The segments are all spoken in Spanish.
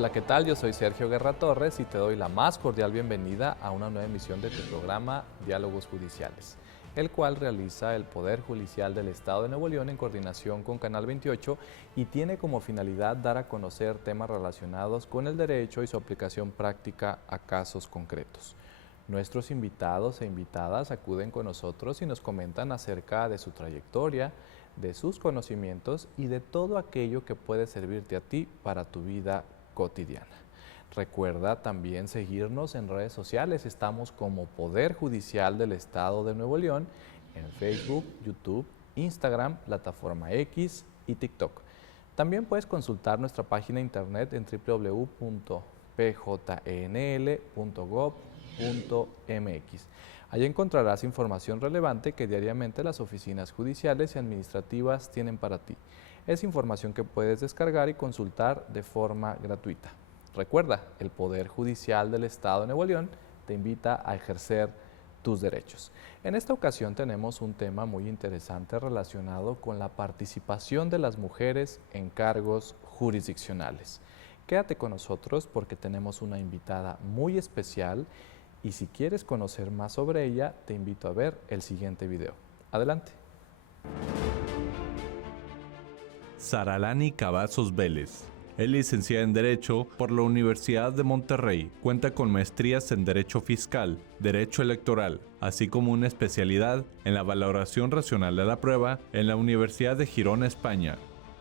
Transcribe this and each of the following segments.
Hola, ¿qué tal? Yo soy Sergio Guerra Torres y te doy la más cordial bienvenida a una nueva emisión de tu programa Diálogos Judiciales, el cual realiza el Poder Judicial del Estado de Nuevo León en coordinación con Canal 28 y tiene como finalidad dar a conocer temas relacionados con el derecho y su aplicación práctica a casos concretos. Nuestros invitados e invitadas acuden con nosotros y nos comentan acerca de su trayectoria, de sus conocimientos y de todo aquello que puede servirte a ti para tu vida cotidiana. Recuerda también seguirnos en redes sociales, estamos como Poder Judicial del Estado de Nuevo León en Facebook, YouTube, Instagram, plataforma X y TikTok. También puedes consultar nuestra página de internet en www.pjnl.gov.mx. Allí encontrarás información relevante que diariamente las oficinas judiciales y administrativas tienen para ti. Es información que puedes descargar y consultar de forma gratuita. Recuerda, el Poder Judicial del Estado de Nuevo León te invita a ejercer tus derechos. En esta ocasión tenemos un tema muy interesante relacionado con la participación de las mujeres en cargos jurisdiccionales. Quédate con nosotros porque tenemos una invitada muy especial y si quieres conocer más sobre ella, te invito a ver el siguiente video. Adelante. Saralani Cavazos Vélez. Es licenciada en Derecho por la Universidad de Monterrey. Cuenta con maestrías en Derecho Fiscal, Derecho Electoral, así como una especialidad en la valoración racional de la prueba en la Universidad de Girona, España.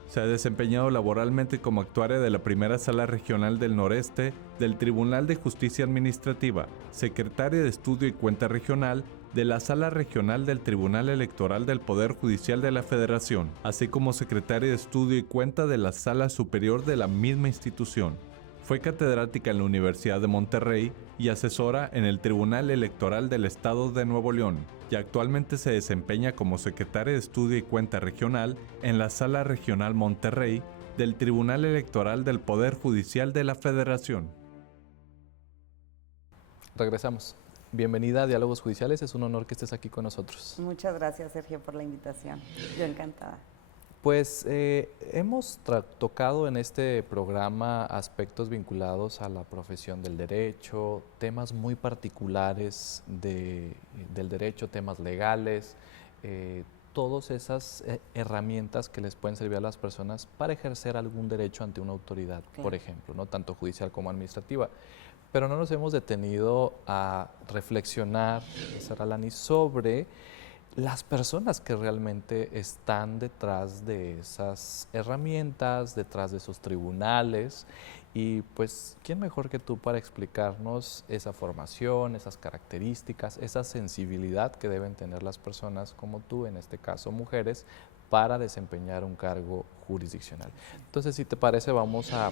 Se ha desempeñado laboralmente como actuaria de la Primera Sala Regional del Noreste del Tribunal de Justicia Administrativa, secretaria de Estudio y Cuenta Regional de la Sala Regional del Tribunal Electoral del Poder Judicial de la Federación, así como secretaria de Estudio y Cuenta de la Sala Superior de la misma institución. Fue catedrática en la Universidad de Monterrey y asesora en el Tribunal Electoral del Estado de Nuevo León, y actualmente se desempeña como secretaria de Estudio y Cuenta Regional en la Sala Regional Monterrey del Tribunal Electoral del Poder Judicial de la Federación. Regresamos. Bienvenida a Diálogos Judiciales, es un honor que estés aquí con nosotros. Muchas gracias, Sergio, por la invitación. Yo encantada. Pues hemos tocado en este programa aspectos vinculados a la profesión del derecho, temas muy particulares del derecho, temas legales, todas esas herramientas que les pueden servir a las personas para ejercer algún derecho ante una autoridad, por ejemplo, ¿no? Tanto judicial como administrativa. Pero no nos hemos detenido a reflexionar, Saralani, sobre las personas que realmente están detrás de esas herramientas, detrás de esos tribunales, y pues, ¿quién mejor que tú para explicarnos esa formación, esas características, esa sensibilidad que deben tener las personas como tú, en este caso mujeres, para desempeñar un cargo jurisdiccional? Entonces, si te parece, vamos a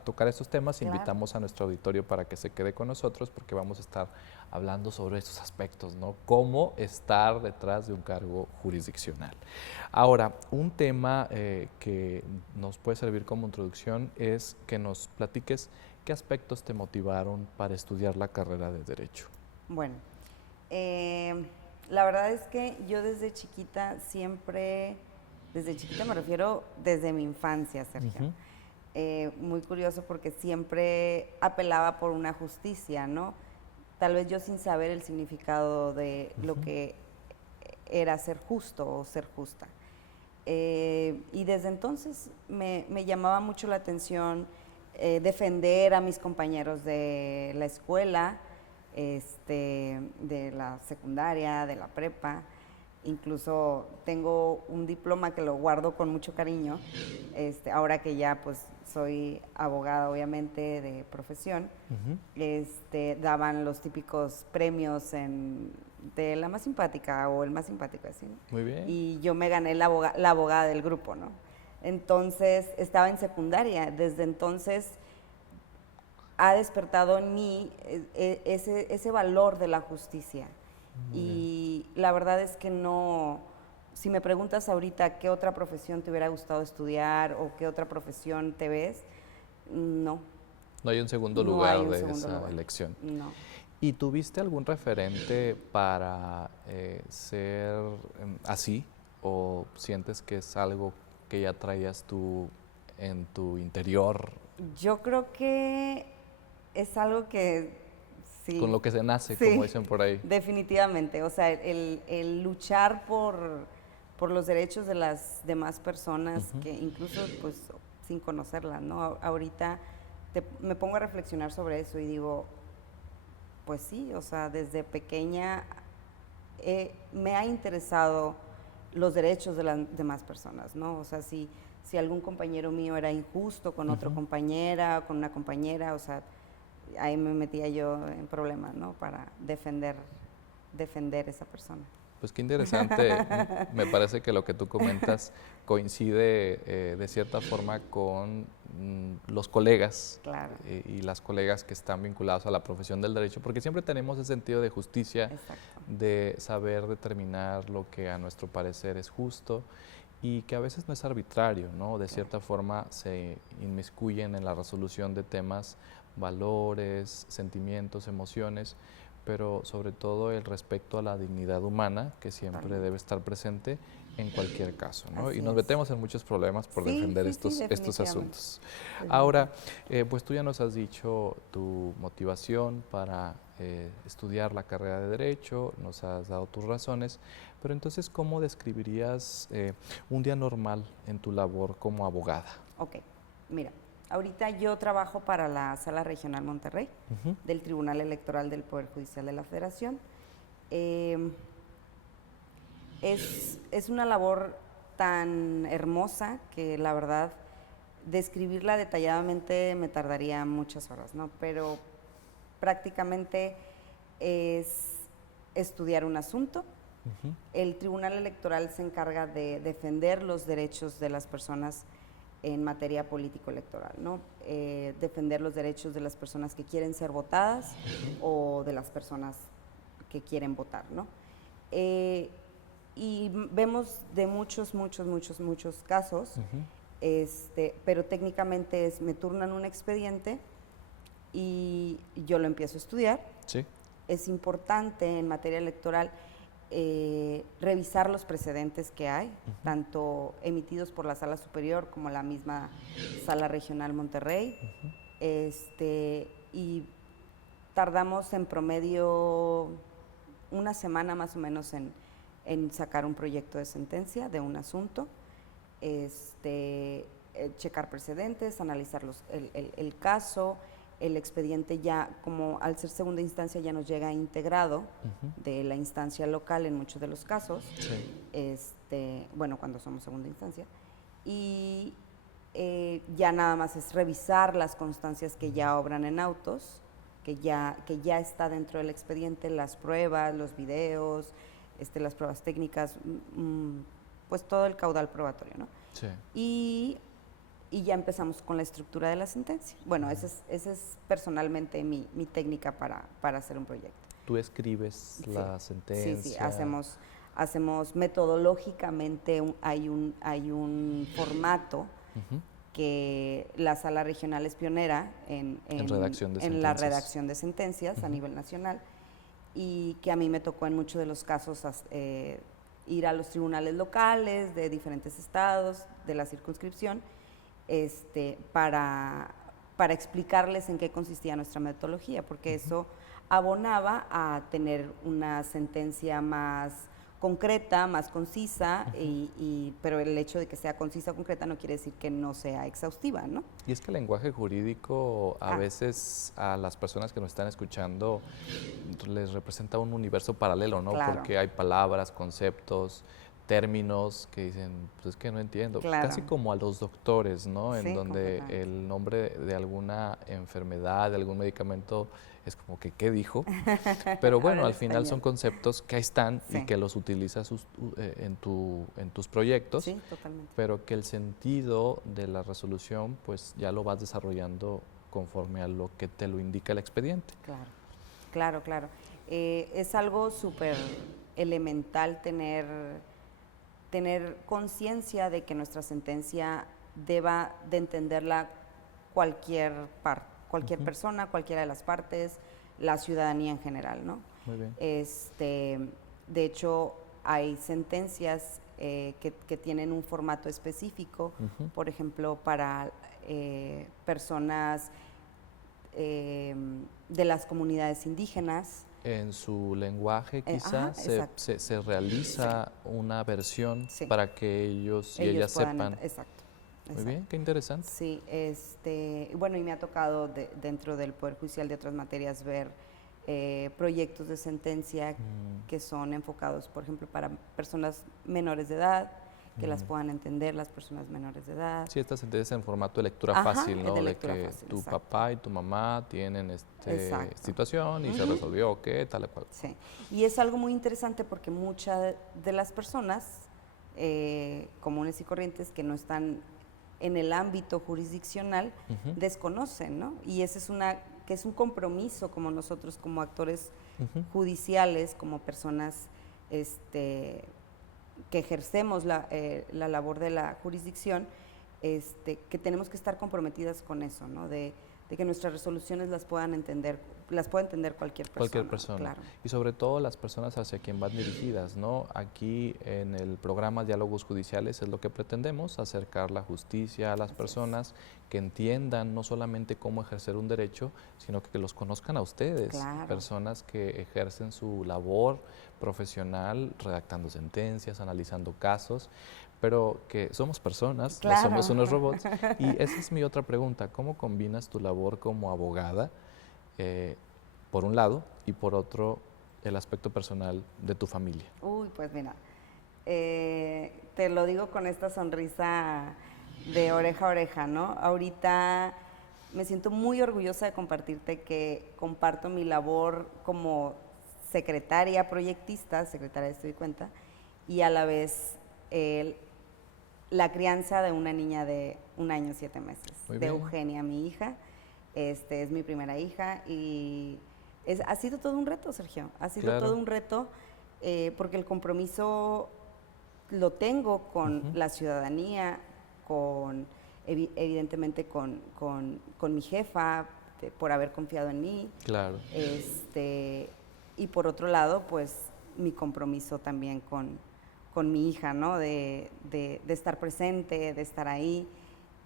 tocar estos temas. Claro. Invitamos a nuestro auditorio para que se quede con nosotros porque vamos a estar hablando sobre estos aspectos, ¿no? Cómo estar detrás de un cargo jurisdiccional. Ahora, un tema que nos puede servir como introducción es que nos platiques qué aspectos te motivaron para estudiar la carrera de Derecho. Bueno, la verdad es que yo desde chiquita siempre, desde chiquita me refiero desde mi infancia, Sergio. Muy curioso porque siempre apelaba por una justicia, ¿no? Tal vez yo sin saber el significado de lo que era ser justo o ser justa. Y desde entonces me llamaba mucho la atención defender a mis compañeros de la escuela, de la secundaria, de la prepa. Incluso tengo un diploma que lo guardo con mucho cariño, ahora que ya pues soy abogada obviamente de profesión. Daban los típicos premios de la más simpática o el más simpático, así, ¿no? Muy bien. Y yo me gané la abogada del grupo, ¿no? Entonces estaba en secundaria, desde entonces ha despertado en mí ese valor de la justicia. Y la verdad es que no, si me preguntas ahorita qué otra profesión te hubiera gustado estudiar o qué otra profesión te ves, no. No hay un segundo lugar de esa elección. No. ¿Y tuviste algún referente para ser así? ¿O sientes que es algo que ya traías tú en tu interior Yo creo que es algo que sí. Con lo que se nace, Sí, como dicen por ahí. definitivamente. O sea, el luchar por los derechos de las demás personas, que incluso pues sin conocerlas, ¿no? Ahorita me pongo a reflexionar sobre eso y digo, pues sí, o sea, desde pequeña me ha interesado los derechos de las demás personas, ¿no? O sea, si algún compañero mío era injusto con otra compañera, con una compañera, o sea, ahí me metía yo en problemas, ¿no? Para defender esa persona. Pues qué interesante. Me parece que lo que tú comentas coincide de cierta forma con los colegas Claro. Y las colegas que están vinculados a la profesión del derecho, porque siempre tenemos ese sentido de justicia, Exacto. de saber determinar lo que a nuestro parecer es justo y que a veces no es arbitrario, ¿no? De cierta forma se inmiscuyen en la resolución de temas, valores, sentimientos, emociones, pero sobre todo el respeto a la dignidad humana, que siempre debe estar presente en cualquier caso, ¿no? Así y nos es. metemos en muchos problemas por defender estos definitivamente. asuntos. Ahora, pues tú ya nos has dicho tu motivación para estudiar la carrera de Derecho, nos has dado tus razones, pero entonces, ¿cómo describirías un día normal en tu labor como abogada? Ok, mira, ahorita yo trabajo para la Sala Regional Monterrey del Tribunal Electoral del Poder Judicial de la Federación. Es una labor tan hermosa que la verdad describirla detalladamente me tardaría muchas horas, ¿no? Pero prácticamente es estudiar un asunto. El Tribunal Electoral se encarga de defender los derechos de las personas en materia político-electoral, ¿no? Defender los derechos de las personas que quieren ser votadas o de las personas que quieren votar, ¿no? Y vemos de muchos casos, pero técnicamente me turnan un expediente y yo lo empiezo a estudiar. Sí. Es importante en materia electoral revisar los precedentes que hay, tanto emitidos por la Sala Superior como la misma Sala Regional Monterrey, y tardamos en promedio una semana más o menos en sacar un proyecto de sentencia de un asunto, checar precedentes, analizar el caso. El expediente ya, como al ser segunda instancia, ya nos llega integrado de la instancia local en muchos de los casos, bueno, cuando somos segunda instancia, y ya nada más es revisar las constancias que ya obran en autos, que ya está dentro del expediente, las pruebas, los videos, las pruebas técnicas, pues todo el caudal probatorio, ¿no? Sí. Y ya empezamos con la estructura de la sentencia. Bueno, esa es personalmente mi técnica para hacer un proyecto. ¿Tú escribes la sentencia? Sí, hacemos metodológicamente, hay un formato que la Sala Regional es pionera en la redacción de sentencias a nivel nacional, y que a mí me tocó en muchos de los casos ir a los tribunales locales de diferentes estados, de la circunscripción, para explicarles en qué consistía nuestra metodología, porque eso abonaba a tener una sentencia más concreta, más concisa, pero el hecho de que sea concisa o concreta no quiere decir que no sea exhaustiva, ¿no? Y es que el lenguaje jurídico a veces a las personas que nos están escuchando les representa un universo paralelo, ¿no? Claro. Porque hay palabras, conceptos, términos que dicen, pues es que no entiendo. Claro. Casi como a los doctores, ¿no? Sí, en donde completamente. el nombre de alguna enfermedad, de algún medicamento, es como que, ¿qué dijo? Pero bueno, Ahora al el final son español. conceptos que ahí están Sí. y que los utilizas en tus proyectos, Sí, totalmente. pero que el sentido de la resolución, pues ya lo vas desarrollando conforme a lo que te lo indica el expediente. Claro. Es algo súper elemental tener conciencia de que nuestra sentencia deba de entenderla cualquier persona, cualquiera de las partes, la ciudadanía en general, ¿no? Muy bien. De hecho, hay sentencias que tienen un formato específico, por ejemplo, para personas de las comunidades indígenas. En su lenguaje quizá se realiza una versión para que ellos y ellas sepan. Exacto. Muy bien, qué interesante. Sí, bueno, y me ha tocado dentro del Poder Judicial de otras materias ver proyectos de sentencia que son enfocados, por ejemplo, para personas menores de edad, que las puedan entender las personas menores de edad. Sí, estas sentencias en formato de lectura fácil, ¿no? De que tu papá y tu mamá tienen esta situación y se resolvió, ¿qué? Tal y cual. Sí, y es algo muy interesante porque muchas de las personas comunes y corrientes que no están en el ámbito jurisdiccional desconocen, ¿no? Y ese es un compromiso como nosotros, como actores judiciales, como personas que ejercemos la labor de la jurisdicción, que tenemos que estar comprometidas con eso, ¿no? De que nuestras resoluciones las pueda entender cualquier persona. Cualquier persona. Claro. Y sobre todo las personas hacia quien van dirigidas, ¿no? Aquí en el programa Diálogos Judiciales es lo que pretendemos, acercar la justicia a las personas, que entiendan no solamente cómo ejercer un derecho, sino que los conozcan a ustedes, personas que ejercen su labor profesional redactando sentencias, analizando casos, pero que somos personas, no somos unos robots. Y esa es mi otra pregunta, ¿cómo combinas tu labor como abogada, por un lado, y por otro, el aspecto personal de tu familia? Uy, pues mira, te lo digo con esta sonrisa de oreja a oreja, ¿no? Ahorita me siento muy orgullosa de compartirte que comparto mi labor como secretaria proyectista, secretaria de Estudio y Cuenta, y a la vez la crianza de una niña de 1 año y 7 meses, de Eugenia, mi hija. Es mi primera hija y ha sido todo un reto, Sergio, ha sido todo un reto porque el compromiso lo tengo con la ciudadanía, evidentemente con mi jefa, por haber confiado en mí. Claro. Y por otro lado, pues mi compromiso también con mi hija, ¿no? De estar presente, de estar ahí.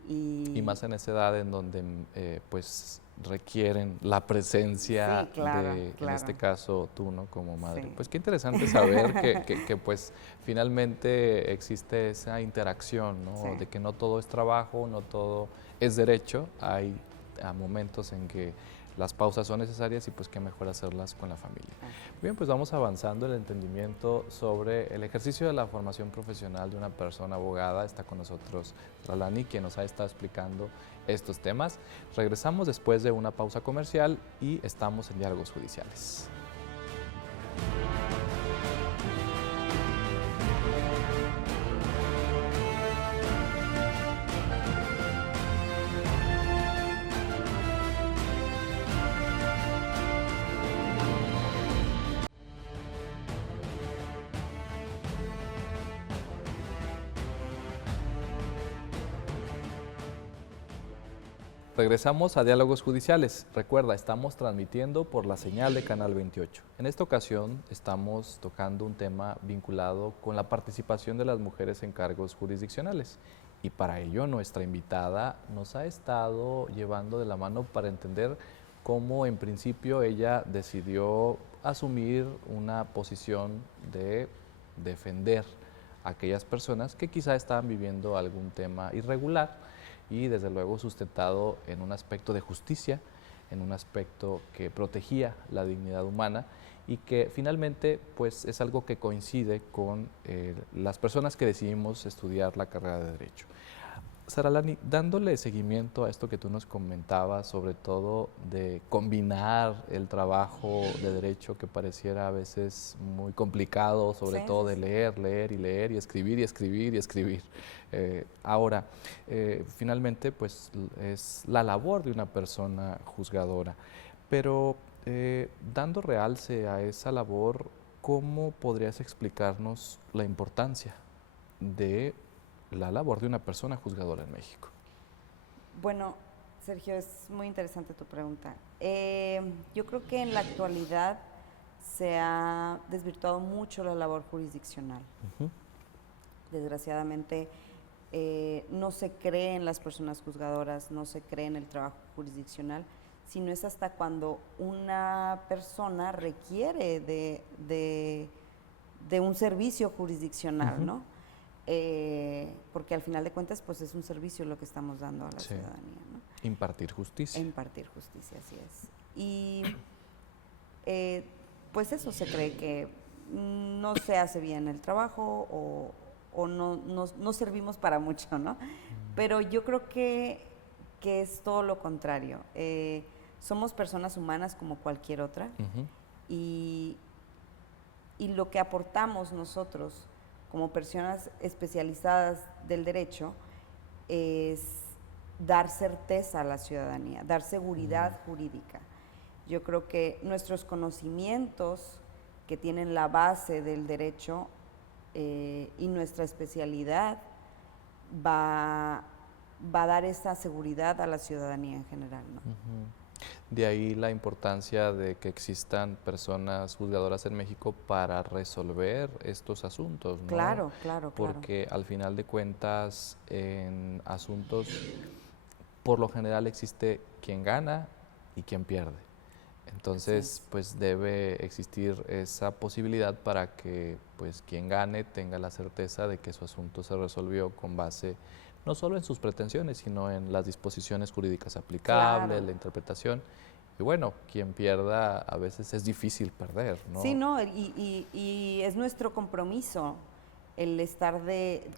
Y más en esa edad en donde pues requieren la presencia en este caso tú, ¿no? Como madre. Sí. Pues qué interesante saber que pues finalmente existe esa interacción, ¿no? Sí. De que no todo es trabajo, no todo es derecho. Hay momentos en que las pausas son necesarias y pues qué mejor hacerlas con la familia. Bien, pues vamos avanzando el entendimiento sobre el ejercicio de la formación profesional de una persona abogada. Está con nosotros Saralani, quien nos ha estado explicando estos temas. Regresamos después de una pausa comercial y estamos en Diálogos Judiciales. Regresamos a Diálogos Judiciales. Recuerda, estamos transmitiendo por la señal de Canal 28. En esta ocasión estamos tocando un tema vinculado con la participación de las mujeres en cargos jurisdiccionales. Y para ello nuestra invitada nos ha estado llevando de la mano para entender cómo en principio ella decidió asumir una posición de defender a aquellas personas que quizá estaban viviendo algún tema irregular, y desde luego sustentado en un aspecto de justicia, en un aspecto que protegía la dignidad humana y que finalmente pues es algo que coincide con las personas que decidimos estudiar la carrera de Derecho. Saralani, dándole seguimiento a esto que tú nos comentabas, sobre todo de combinar el trabajo de Derecho que pareciera a veces muy complicado, sobre todo de leer y escribir. Ahora, finalmente, pues es la labor de una persona juzgadora, pero dando realce a esa labor, ¿cómo podrías explicarnos la importancia de la labor de una persona juzgadora en México? Bueno, Sergio, es muy interesante tu pregunta. Yo creo que en la actualidad se ha desvirtuado mucho la labor jurisdiccional. Desgraciadamente, no se cree en las personas juzgadoras, no se cree en el trabajo jurisdiccional, sino es hasta cuando una persona requiere de un servicio jurisdiccional, ¿no? Porque al final de cuentas, pues es un servicio lo que estamos dando a la ciudadanía, ¿no? Impartir justicia. Impartir justicia, así es. Y pues eso, se cree que no se hace bien el trabajo o no servimos para mucho, ¿no? Pero yo creo que es todo lo contrario. Somos personas humanas como cualquier otra y lo que aportamos nosotros como personas especializadas del derecho es dar certeza a la ciudadanía, dar seguridad jurídica. Yo creo que nuestros conocimientos que tienen la base del derecho y nuestra especialidad va a dar esa seguridad a la ciudadanía en general, ¿no? De ahí la importancia de que existan personas juzgadoras en México para resolver estos asuntos, ¿no? Claro. Porque al final de cuentas, en asuntos, por lo general existe quien gana y quien pierde. Entonces, pues debe existir esa posibilidad para que pues quien gane tenga la certeza de que su asunto se resolvió con base no solo en sus pretensiones, sino en las disposiciones jurídicas aplicables, la interpretación. Y bueno, quien pierda a veces es difícil perder, ¿no? Sí, no, y es nuestro compromiso el estar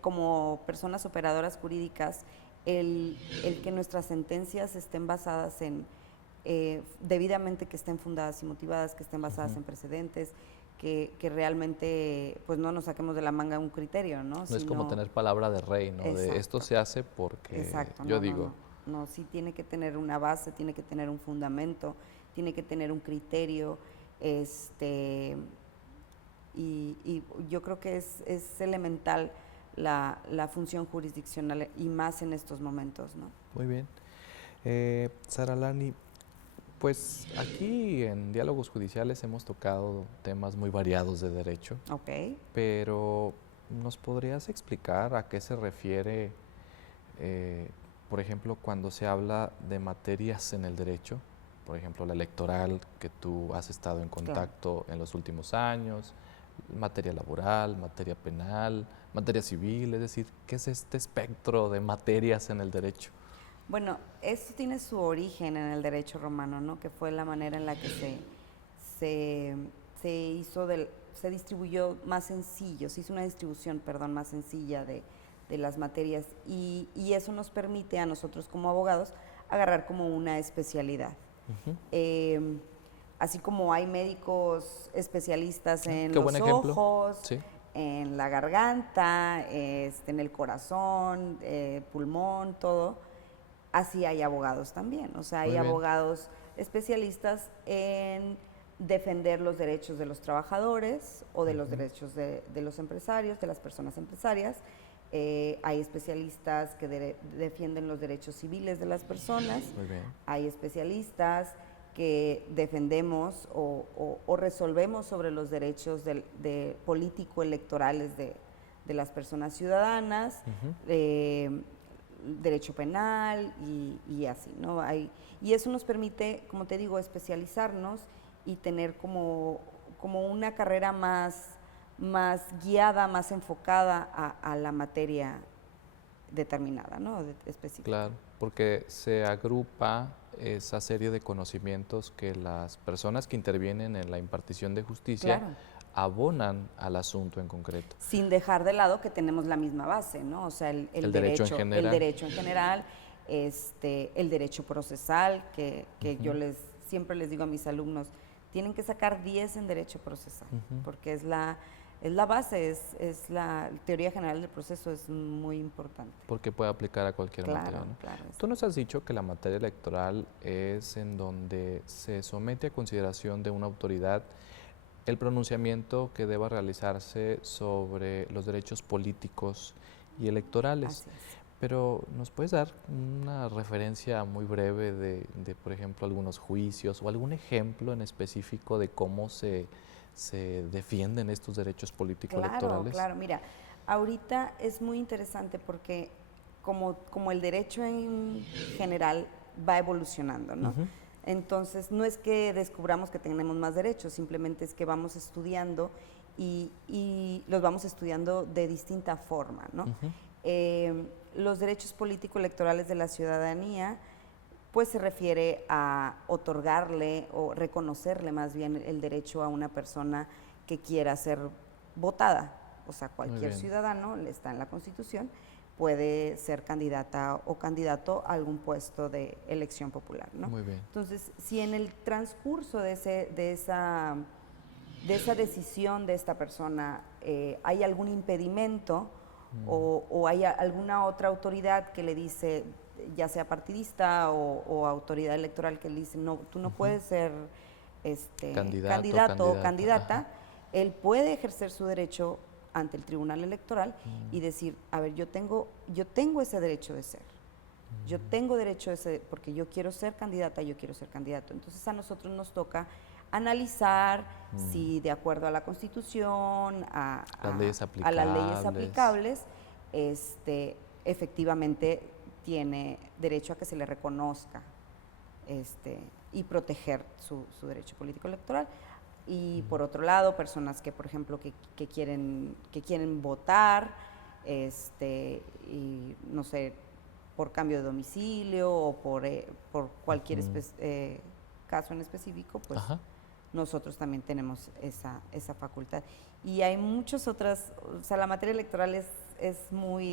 como personas operadoras jurídicas, el que nuestras sentencias estén basadas en, debidamente que estén fundadas y motivadas, que estén basadas en precedentes, que realmente pues no nos saquemos de la manga un criterio, ¿no? No es como tener palabra de rey, ¿no? De esto se hace porque yo digo. No, sí tiene que tener una base, tiene que tener un fundamento, tiene que tener un criterio, y yo creo que es elemental la función jurisdiccional y más en estos momentos, ¿no? Muy bien. Saralani, pues aquí en Diálogos Judiciales hemos tocado temas muy variados de derecho. Ok. Pero ¿nos podrías explicar a qué se refiere, por ejemplo, cuando se habla de materias en el derecho? Por ejemplo, la electoral, que tú has estado en contacto en los últimos años, materia laboral, materia penal, materia civil, es decir, ¿qué es este espectro de materias en el derecho? Bueno, esto tiene su origen en el derecho romano, ¿no? Que fue la manera en la que se distribuyó más sencillo, se hizo una distribución, perdón, más sencilla de las materias y eso nos permite a nosotros como abogados agarrar como una especialidad. Así como hay médicos especialistas en los ojos, en la garganta, en el corazón, pulmón, todo, así hay abogados también. O sea, hay abogados especialistas en defender los derechos de los trabajadores o de los derechos de los empresarios, de las personas empresarias. Hay especialistas que defienden los derechos civiles de las personas. Hay especialistas que defendemos o resolvemos sobre los derechos de político-electorales de las personas ciudadanas, derecho penal y así, ¿no? Y eso nos permite, como te digo, especializarnos y tener como una carrera más guiada, más enfocada a la materia determinada, ¿no? Específica. Claro, porque se agrupa esa serie de conocimientos que las personas que intervienen en la impartición de justicia abonan al asunto en concreto. Sin dejar de lado que tenemos la misma base, ¿no? O sea, el derecho en general. El derecho en general, el derecho procesal, que yo siempre les digo a mis alumnos, tienen que sacar 10 en derecho procesal, porque es la base, es la teoría general del proceso, es muy importante. Porque puede aplicar a cualquier materia, ¿no? Claro. Tú nos has dicho que la materia electoral es en donde se somete a consideración de una autoridad el pronunciamiento que deba realizarse sobre los derechos políticos y electorales. Pero ¿nos puedes dar una referencia muy breve de, por ejemplo, algunos juicios o algún ejemplo en específico de cómo se se defienden estos derechos Claro, político-electorales? claro. Mira, ahorita es muy interesante porque como el derecho en general va evolucionando, ¿no? Ujú. Entonces, no es que descubramos que tenemos más derechos, simplemente es que vamos estudiando y los vamos estudiando de distinta forma, ¿no? Ujú. Los derechos político-electorales de la ciudadanía, pues se refiere a otorgarle o reconocerle más bien el derecho a una persona que quiera ser votada. O sea, cualquier ciudadano, está en la Constitución, puede ser candidata o candidato a algún puesto de elección popular, ¿no? Muy bien. Entonces, si en el transcurso de esa decisión de esta persona hay algún impedimento o hay alguna otra autoridad que le dice, ya sea partidista o autoridad electoral, que le dice, no, tú no puedes ser candidato o candidata, ajá. él puede ejercer su derecho ante el Tribunal Electoral y decir, a ver, yo tengo ese derecho de ser. Yo tengo derecho de ser, porque yo quiero ser candidata, yo quiero ser candidato. Entonces a nosotros nos toca analizar si de acuerdo a la Constitución, Las leyes a las leyes aplicables. aplicables, efectivamente tiene derecho a que se le reconozca y proteger su derecho político electoral. Y por otro lado, personas que, por ejemplo, que quieren votar, y no sé, por cambio de domicilio o por cualquier caso en específico, pues Ajá. nosotros también tenemos esa facultad. Y hay muchas otras, o sea, la materia electoral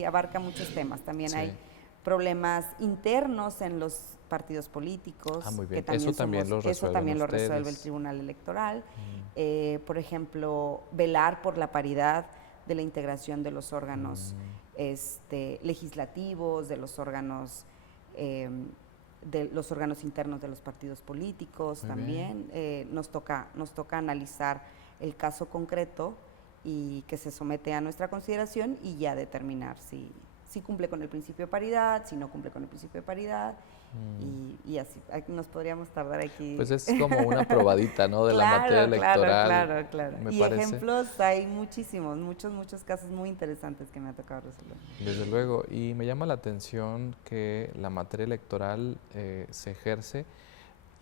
abarca muchos temas. También Sí. hay problemas internos en los partidos políticos, Ah, muy bien. que también Eso también lo eso resuelven también lo ustedes. resuelve el Tribunal Electoral. Por ejemplo, velar por la paridad de la integración de los órganos legislativos, de los órganos internos de los partidos políticos. Muy también. Nos toca analizar el caso concreto y que se somete a nuestra consideración y ya determinar si cumple con el principio de paridad, si no cumple con el principio de paridad. Y así, nos podríamos tardar aquí. Pues es como una probadita, ¿no? De la materia electoral. Claro. Me Y parece. ejemplos hay muchísimos, muchos casos muy interesantes que me ha tocado resolver. Desde luego. Y me llama la atención que la materia electoral se ejerce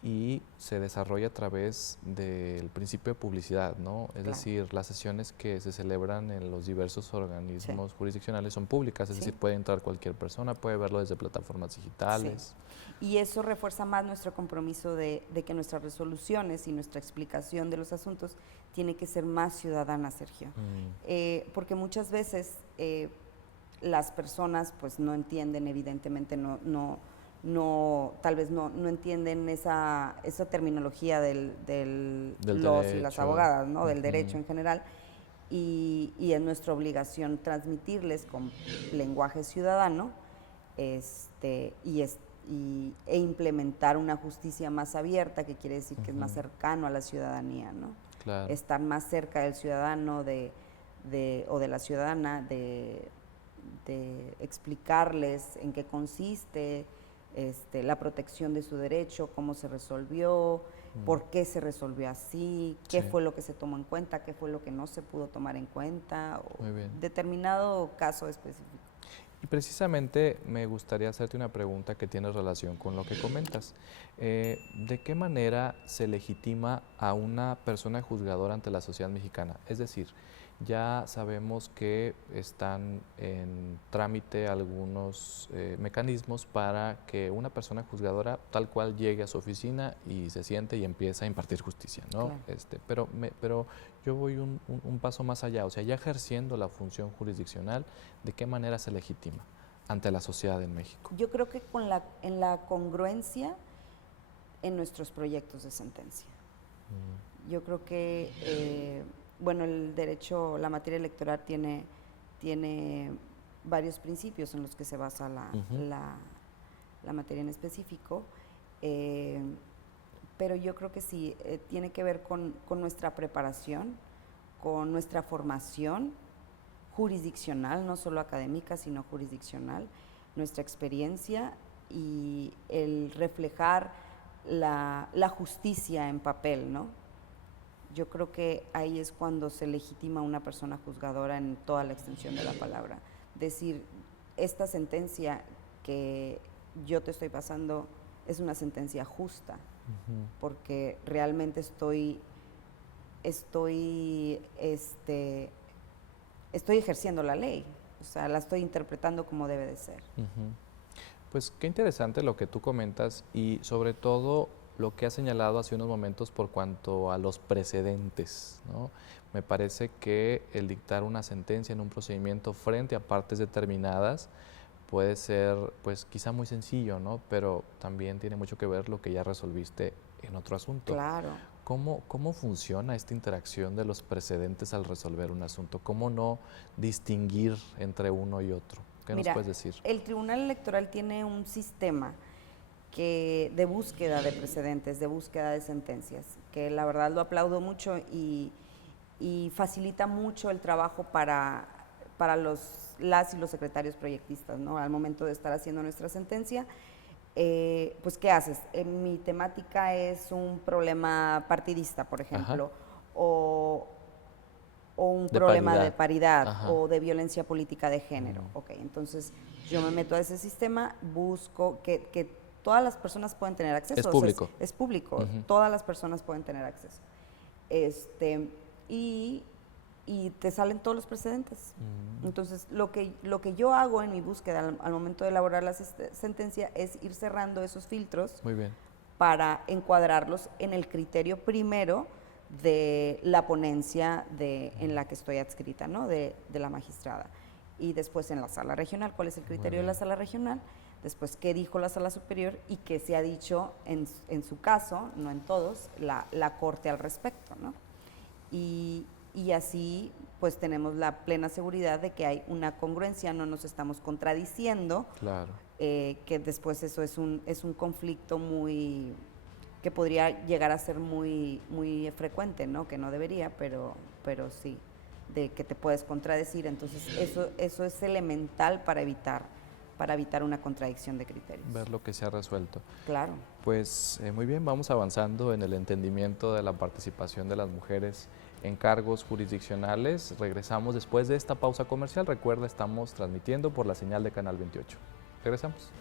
y se desarrolla a través del principio de publicidad, ¿no? Es Claro. decir, las sesiones que se celebran en los diversos organismos jurisdiccionales son públicas, es decir, puede entrar cualquier persona, puede verlo desde plataformas digitales. Sí. Y eso refuerza más nuestro compromiso de que nuestras resoluciones y nuestra explicación de los asuntos tiene que ser más ciudadana, Sergio. Porque muchas veces las personas pues no entienden, evidentemente tal vez no entienden esa terminología del los y las abogadas, ¿no? Del derecho en general, y es nuestra obligación transmitirles con lenguaje ciudadano e implementar una justicia más abierta, que quiere decir que es más cercano a la ciudadanía, ¿no? Claro. Estar más cerca del ciudadano o de la ciudadana, de explicarles en qué consiste la protección de su derecho, cómo se resolvió, por qué se resolvió así, qué fue lo que se tomó en cuenta, qué fue lo que no se pudo tomar en cuenta, o determinado caso específico. Y precisamente me gustaría hacerte una pregunta que tiene relación con lo que comentas. ¿De qué manera se legitima a una persona juzgadora ante la sociedad mexicana? Es decir, ya sabemos que están en trámite algunos mecanismos para que una persona juzgadora tal cual llegue a su oficina y se siente y empieza a impartir justicia, ¿no? Claro. Pero yo voy un paso más allá, o sea, ya ejerciendo la función jurisdiccional, ¿de qué manera se legitima ante la sociedad en México? Yo creo que en la congruencia en nuestros proyectos de sentencia. Yo creo que bueno, el derecho, la materia electoral tiene varios principios en los que se basa la materia en específico, pero yo creo que sí, tiene que ver con nuestra preparación, con nuestra formación jurisdiccional, no solo académica, sino jurisdiccional, nuestra experiencia y el reflejar la justicia en papel, ¿no? Yo creo que ahí es cuando se legitima una persona juzgadora en toda la extensión de la palabra. Decir, esta sentencia que yo te estoy pasando es una sentencia justa, porque realmente estoy ejerciendo la ley, o sea, la estoy interpretando como debe de ser. Pues qué interesante lo que tú comentas y sobre todo lo que has señalado hace unos momentos por cuanto a los precedentes, ¿no? Me parece que el dictar una sentencia en un procedimiento frente a partes determinadas puede ser, pues quizá muy sencillo, ¿no? Pero también tiene mucho que ver lo que ya resolviste en otro asunto. Claro. ¿Cómo funciona esta interacción de los precedentes al resolver un asunto? ¿Cómo no distinguir entre uno y otro? ¿Qué nos puedes decir? El Tribunal Electoral tiene un sistema de búsqueda de precedentes, de búsqueda de sentencias, que la verdad lo aplaudo mucho y facilita mucho el trabajo para las y los secretarios proyectistas, ¿no? Al momento de estar haciendo nuestra sentencia, pues ¿qué haces? Mi temática es un problema partidista, por ejemplo, o un problema de paridad o de violencia política de género. Ok, entonces yo me meto a ese sistema, busco que todas las personas pueden tener acceso. Es público. O sea, es público, todas las personas pueden tener acceso. Y te salen todos los precedentes. Entonces, lo que yo hago en mi búsqueda al momento de elaborar la sentencia es ir cerrando esos filtros. Muy bien. Para encuadrarlos en el criterio primero de la ponencia en la que estoy adscrita, ¿no? de la magistrada. Y después en la sala regional, ¿cuál es el criterio de la sala regional? Después, ¿qué dijo la sala superior y qué se ha dicho en su caso, no en todos, la corte al respecto, ¿no? Y así pues tenemos la plena seguridad de que hay una congruencia, no nos estamos contradiciendo. Claro. Que después eso es un conflicto que podría llegar a ser muy frecuente, ¿no? Que no debería, pero sí, de que te puedes contradecir. Entonces eso es elemental para evitar una contradicción de criterios. Ver lo que se ha resuelto. Claro. Pues muy bien, vamos avanzando en el entendimiento de la participación de las mujeres en cargos jurisdiccionales. Regresamos después de esta pausa comercial. Recuerda, estamos transmitiendo por la señal de Canal 28. Regresamos.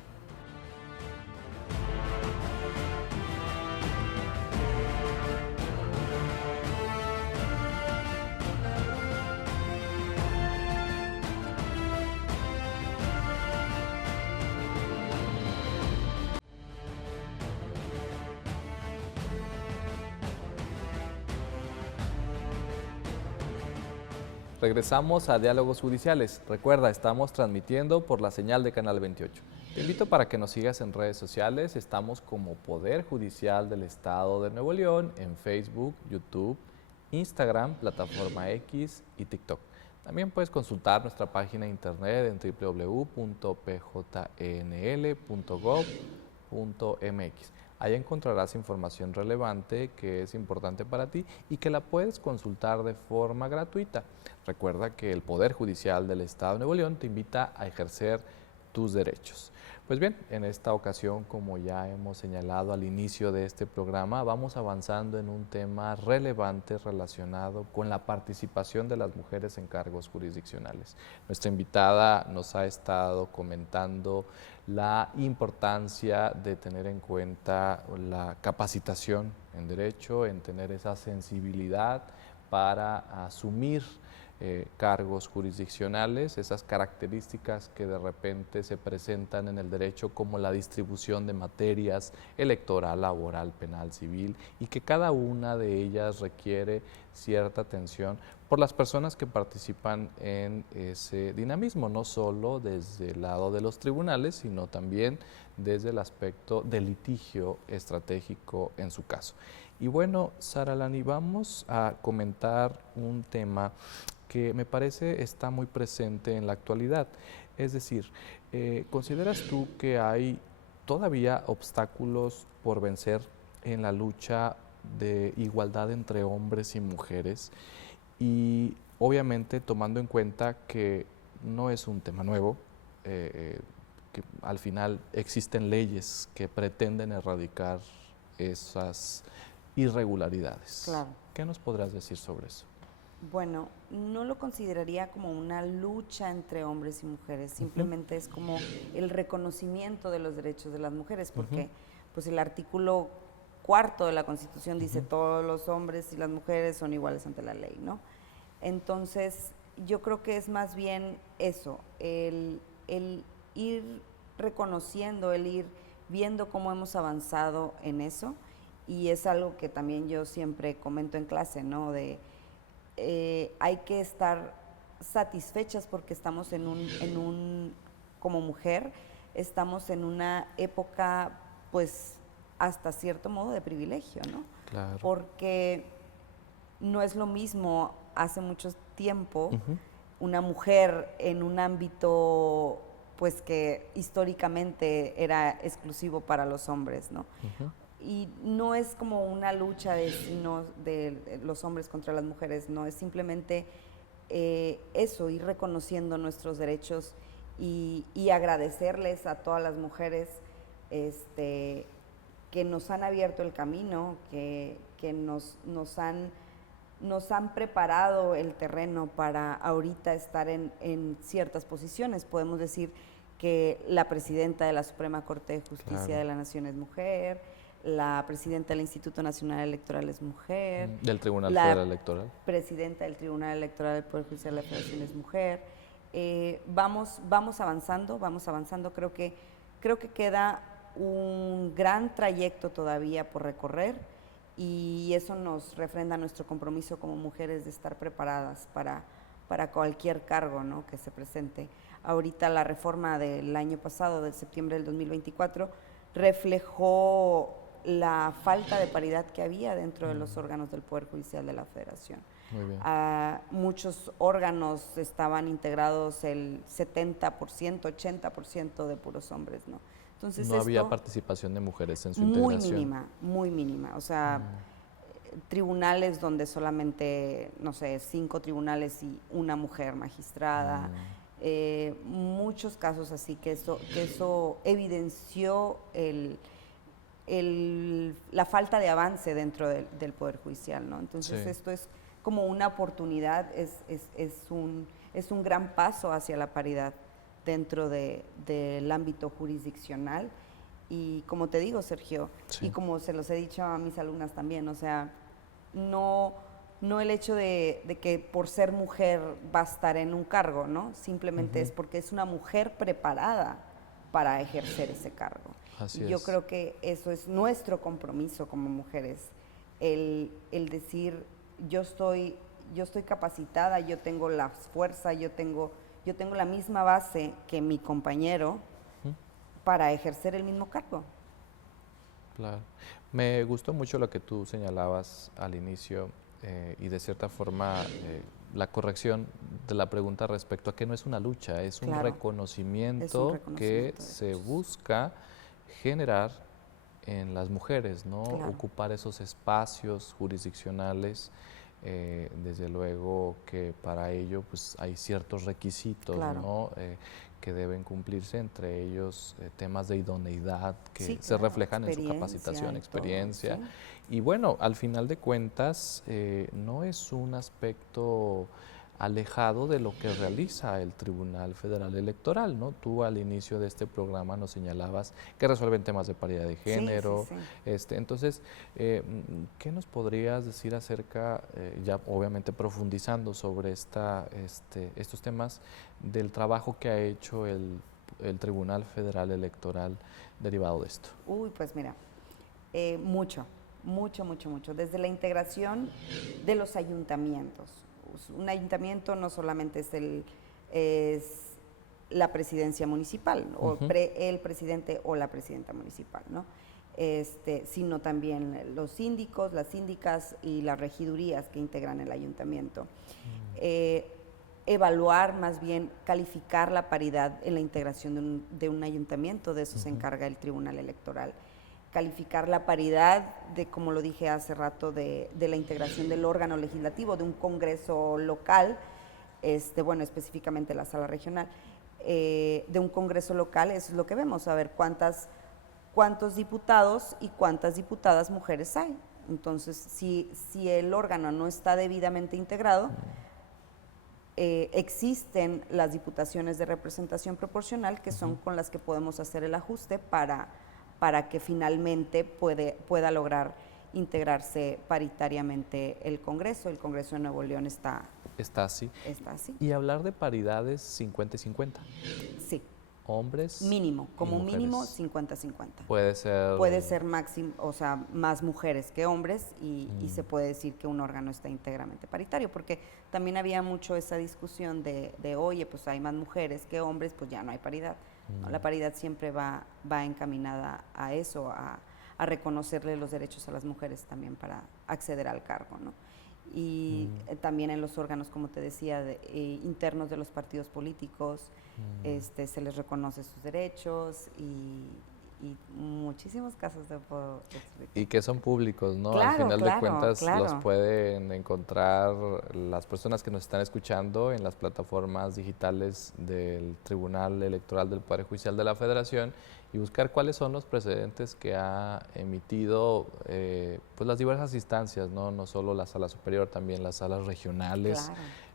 Regresamos a Diálogos Judiciales. Recuerda, estamos transmitiendo por la señal de Canal 28. Te invito para que nos sigas en redes sociales. Estamos como Poder Judicial del Estado de Nuevo León en Facebook, YouTube, Instagram, Plataforma X y TikTok. También puedes consultar nuestra página de internet en www.pjnl.gov.mx. Ahí encontrarás información relevante que es importante para ti y que la puedes consultar de forma gratuita. Recuerda que el Poder Judicial del Estado de Nuevo León te invita a ejercer tus derechos. Pues bien, en esta ocasión, como ya hemos señalado al inicio de este programa, vamos avanzando en un tema relevante relacionado con la participación de las mujeres en cargos jurisdiccionales. Nuestra invitada nos ha estado comentando la importancia de tener en cuenta la capacitación en derecho, en tener esa sensibilidad para asumir cargos jurisdiccionales, esas características que de repente se presentan en el derecho como la distribución de materias electoral, laboral, penal, civil, y que cada una de ellas requiere cierta atención por las personas que participan en ese dinamismo, no solo desde el lado de los tribunales, sino también desde el aspecto del litigio estratégico en su caso. Y bueno, Saralani, vamos a comentar un tema que me parece está muy presente en la actualidad. Es decir, ¿consideras tú que hay todavía obstáculos por vencer en la lucha de igualdad entre hombres y mujeres? Y obviamente tomando en cuenta que no es un tema nuevo, que al final existen leyes que pretenden erradicar esas irregularidades. Claro. ¿Qué nos podrás decir sobre eso? Bueno, no lo consideraría como una lucha entre hombres y mujeres, simplemente es como el reconocimiento de los derechos de las mujeres, porque pues el artículo 4 de la Constitución dice todos los hombres y las mujeres son iguales ante la ley, ¿no? Entonces, yo creo que es más bien eso, el ir reconociendo, el ir viendo cómo hemos avanzado en eso, y es algo que también yo siempre comento en clase, ¿no? Hay que estar satisfechas porque estamos como mujer, estamos en una época, pues, hasta cierto modo de privilegio, ¿no? Claro. Porque no es lo mismo hace mucho tiempo una mujer en un ámbito, pues, que históricamente era exclusivo para los hombres, ¿no? Y no es como una lucha de los hombres contra las mujeres, no, es simplemente eso, ir reconociendo nuestros derechos y agradecerles a todas las mujeres que nos han abierto el camino, que nos han preparado el terreno para ahorita estar en ciertas posiciones. Podemos decir que la presidenta de la Suprema Corte de Justicia de la Nación es mujer, la presidenta del Instituto Nacional Electoral es mujer. Del Tribunal Federal Electoral. Presidenta del Tribunal Electoral del Poder Judicial de la Federación es mujer. Vamos avanzando. Creo que queda un gran trayecto todavía por recorrer y eso nos refrenda nuestro compromiso como mujeres de estar preparadas para cualquier cargo, ¿no?, que se presente. Ahorita la reforma del año pasado, del septiembre del 2024, reflejó la falta de paridad que había dentro de los órganos del Poder Judicial de la Federación. Muy bien. Muchos órganos estaban integrados el 70%, 80% de puros hombres, ¿no? Entonces no había participación de mujeres en su muy integración. Muy mínima. O sea, tribunales donde solamente, no sé, 5 tribunales y una mujer magistrada. Muchos casos así que eso evidenció la falta de avance dentro del Poder Judicial, ¿no? Entonces esto es como una oportunidad, es un gran paso hacia la paridad dentro del ámbito jurisdiccional y como te digo, Sergio, y como se los he dicho a mis alumnas también, o sea, no el hecho de que por ser mujer va a estar en un cargo, ¿no? Simplemente es porque es una mujer preparada para ejercer ese cargo. Así y yo creo que eso es nuestro compromiso como mujeres, el decir, yo estoy capacitada, yo tengo la fuerza, yo tengo la misma base que mi compañero para ejercer el mismo cargo. Claro. Me gustó mucho lo que tú señalabas al inicio y de cierta forma la corrección de la pregunta respecto a que no es una lucha, es un reconocimiento que se busca generar en las mujeres, ¿no? Ocupar esos espacios jurisdiccionales. Desde luego que para ello pues hay ciertos requisitos, ¿no? Que deben cumplirse, entre ellos temas de idoneidad que se reflejan en su capacitación, experiencia. Y bueno, al final de cuentas no es un aspecto alejado de lo que realiza el Tribunal Federal Electoral, ¿no? Tú al inicio de este programa nos señalabas que resuelven temas de paridad de género. Entonces, ¿qué nos podrías decir acerca, ya obviamente profundizando sobre estos temas, del trabajo que ha hecho el Tribunal Federal Electoral derivado de esto? Uy, pues mira, mucho. Desde la integración de los ayuntamientos. Un ayuntamiento no solamente es la presidencia municipal, o el presidente o la presidenta municipal, ¿no? Sino también los síndicos, las síndicas y las regidurías que integran el ayuntamiento. Evaluar, más bien, calificar la paridad en la integración de un ayuntamiento, de eso se encarga el Tribunal Electoral. Calificar la paridad como lo dije hace rato, de la integración del órgano legislativo, de un congreso local, bueno, específicamente la sala regional, de un congreso local, eso es lo que vemos, a ver cuántos diputados y cuántas diputadas mujeres hay. Entonces, si el órgano no está debidamente integrado, existen las diputaciones de representación proporcional, que son con las que podemos hacer el ajuste para que finalmente pueda lograr integrarse paritariamente el Congreso. El Congreso de Nuevo León está así. Está así. Y hablar de paridades 50 y 50. Sí. Hombres. Mínimo, como mujeres. mínimo 50-50. Puede ser máximo, o sea, más mujeres que hombres y se puede decir que un órgano está íntegramente paritario, porque también había mucho esa discusión de oye, pues hay más mujeres que hombres, pues ya no hay paridad. ¿No? La paridad siempre va encaminada a eso, a reconocerle los derechos a las mujeres también para acceder al cargo, ¿no? Y también en los órganos, como te decía, internos de los partidos políticos, se les reconoce sus derechos y muchísimos casos de puedo explicar. Y que son públicos, ¿no? Claro, Al final de cuentas los claro. pueden encontrar las personas que nos están escuchando en las plataformas digitales del Tribunal Electoral del Poder Judicial de la Federación y buscar cuáles son los precedentes que ha emitido pues las diversas instancias, no solo la Sala Superior, también las salas regionales. Claro.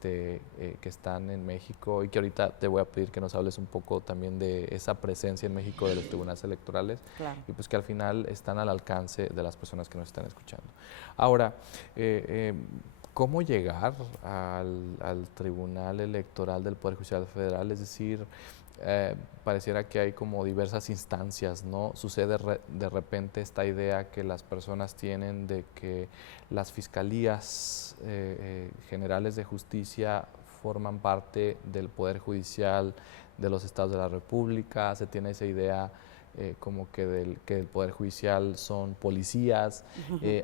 Que están en México y que ahorita te voy a pedir que nos hables un poco también de esa presencia en México de los tribunales electorales, Claro. y pues que al final están al alcance de las personas que nos están escuchando. Ahora, ¿cómo llegar al Tribunal Electoral del Poder Judicial Federal? Es decir, pareciera que hay como diversas instancias, ¿no? Sucede de repente esta idea que las personas tienen de que las fiscalías generales de justicia forman parte del Poder Judicial de los Estados de la República, se tiene esa idea como que el Poder Judicial son policías.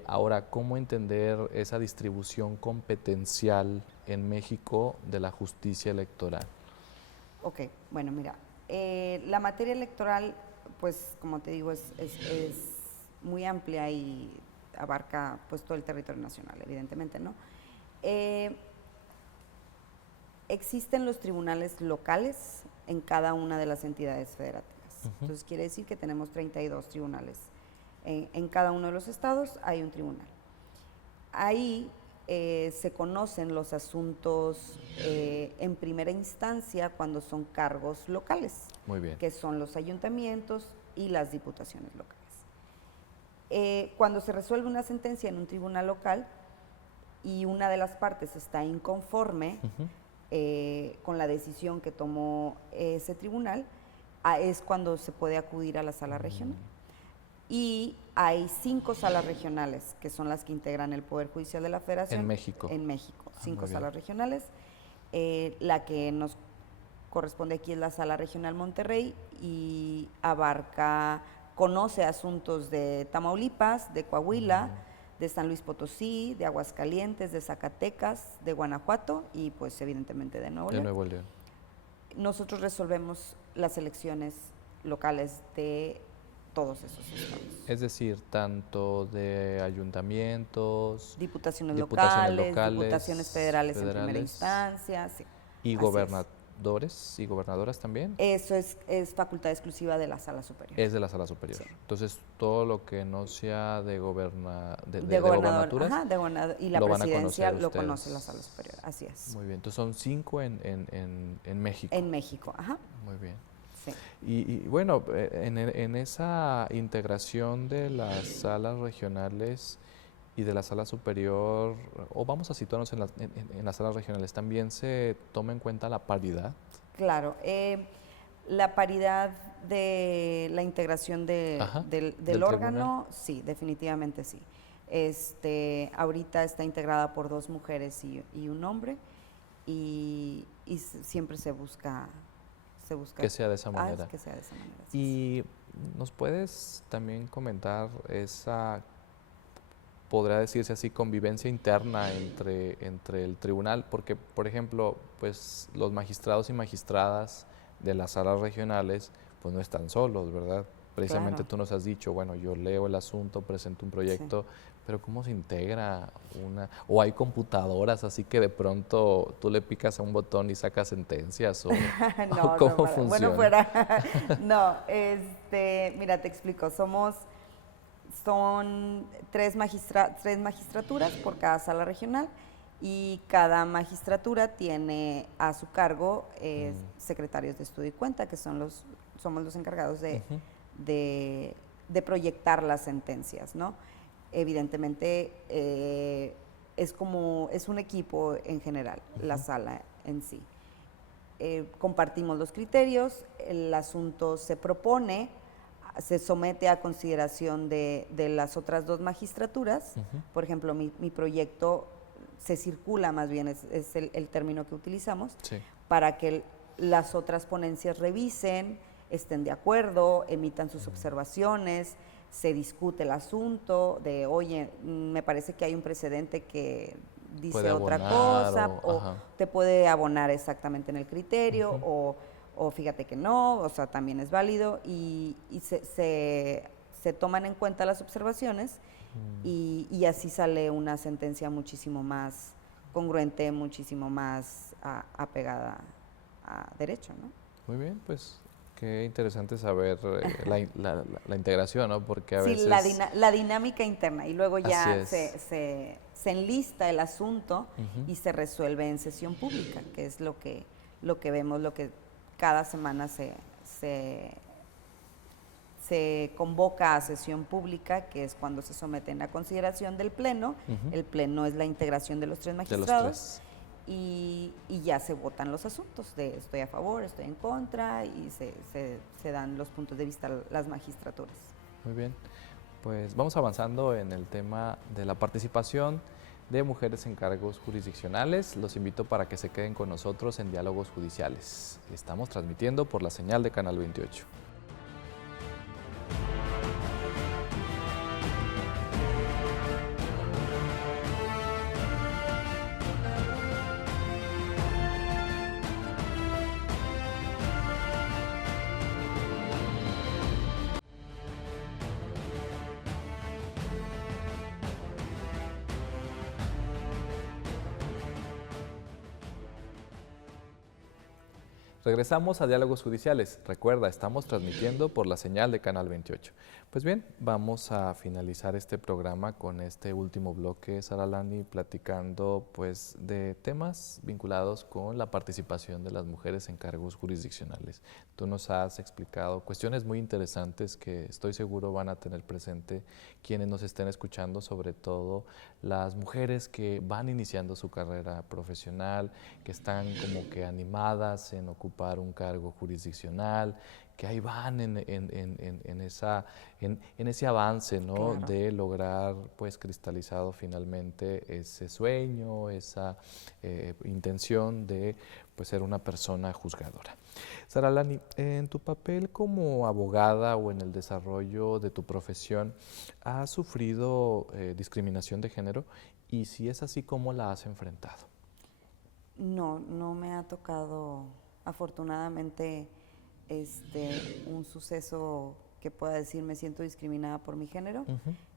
Ahora, ¿cómo entender esa distribución competencial en México de la justicia electoral? Ok, bueno, mira, la materia electoral, pues como te digo, es muy amplia y abarca pues todo el territorio nacional, evidentemente, ¿no? Existen los tribunales locales en cada una de las entidades federativas. Entonces quiere decir que tenemos 32 tribunales. En cada uno de los estados hay un tribunal. Ahí se conocen los asuntos en primera instancia cuando son cargos locales. Muy bien. Que son los ayuntamientos y las diputaciones locales. Cuando se resuelve una sentencia en un tribunal local y una de las partes está inconforme con la decisión que tomó ese tribunal, es cuando se puede acudir a la sala regional. Y hay 5 salas regionales, que son las que integran el Poder Judicial de la Federación. En México. En México, 5 salas regionales. La que nos corresponde aquí es la Sala Regional Monterrey y conoce asuntos de Tamaulipas, de Coahuila, de San Luis Potosí, de Aguascalientes, de Zacatecas, de Guanajuato y pues evidentemente de Nuevo León. De Nuevo León. Nosotros resolvemos las elecciones locales de todos esos estados. Es decir, tanto de ayuntamientos, diputaciones locales, diputaciones federales en primera instancia, sí. Y gobernadores y gobernadoras también. Eso es facultad exclusiva de la Sala Superior. Es de la Sala Superior. Sí. Entonces, todo lo que no sea de gobernaturas, y la presidencia lo conoce la Sala Superior, así es. Muy bien, entonces son 5 en México. En México, ajá. Muy bien. Sí. Y bueno, en esa integración de las salas regionales y de la sala superior, o vamos a situarnos en las salas regionales, ¿también se toma en cuenta la paridad? Claro, la paridad de la integración del órgano, sí, definitivamente sí. Ahorita está integrada por 2 mujeres y un hombre y siempre se busca que sea de esa manera. Que sea de esa manera. Y nos puedes también comentar esa, podría decirse así, convivencia interna entre el tribunal, porque por ejemplo, pues los magistrados y magistradas de las salas regionales, pues no están solos, ¿verdad? Precisamente tú nos has dicho, bueno, yo leo el asunto, presento un proyecto, pero ¿cómo se integra o hay computadoras así que de pronto tú le picas a un botón y sacas sentencias o, no, o cómo no, funciona? Bueno, fuera, no, mira, te explico, Son tres magistraturas por cada sala regional y cada magistratura tiene a su cargo secretarios de estudio y cuenta, que somos los encargados de proyectar las sentencias, ¿no? Evidentemente es un equipo en general, la sala en sí. Compartimos los criterios, el asunto se propone, se somete a consideración de las otras dos magistraturas. Por ejemplo, mi proyecto se circula, más bien es el término que utilizamos, para que las otras ponencias revisen, estén de acuerdo, emitan sus observaciones, se discute el asunto de, oye, me parece que hay un precedente que dice otra cosa, o te puede abonar exactamente en el criterio, o fíjate que no, o sea, también es válido, y se toman en cuenta las observaciones y así sale una sentencia muchísimo más congruente, muchísimo más apegada a derecho, ¿no? Muy bien, pues qué interesante saber la integración, ¿no? Porque a veces... Sí, la dinámica interna, y luego ya se enlista el asunto y se resuelve en sesión pública, que es lo que vemos, lo que cada semana se convoca a sesión pública, que es cuando se someten a consideración del Pleno. El Pleno es la integración de los tres magistrados. Y ya se votan los asuntos de estoy a favor, estoy en contra, y se dan los puntos de vista a las magistraturas. Muy bien, pues vamos avanzando en el tema de la participación de mujeres en cargos jurisdiccionales. Los invito para que se queden con nosotros en Diálogos Judiciales. Estamos transmitiendo por la señal de Canal 28. Regresamos a Diálogos Judiciales. Recuerda, estamos transmitiendo por la señal de Canal 28. Pues bien, vamos a finalizar este programa con este último bloque, Saralani, platicando pues de temas vinculados con la participación de las mujeres en cargos jurisdiccionales. Tú nos has explicado cuestiones muy interesantes que estoy seguro van a tener presente quienes nos estén escuchando, sobre todo las mujeres que van iniciando su carrera profesional, que están como que animadas en ocupar un cargo jurisdiccional, que ahí van en ese avance, ¿no? Claro. De lograr pues cristalizado finalmente ese sueño, esa intención de pues ser una persona juzgadora. Saralani, en tu papel como abogada o en el desarrollo de tu profesión, ¿has sufrido discriminación de género? Y si es así, ¿cómo la has enfrentado? No, no me ha tocado, afortunadamente, un suceso que pueda decir me siento discriminada por mi género.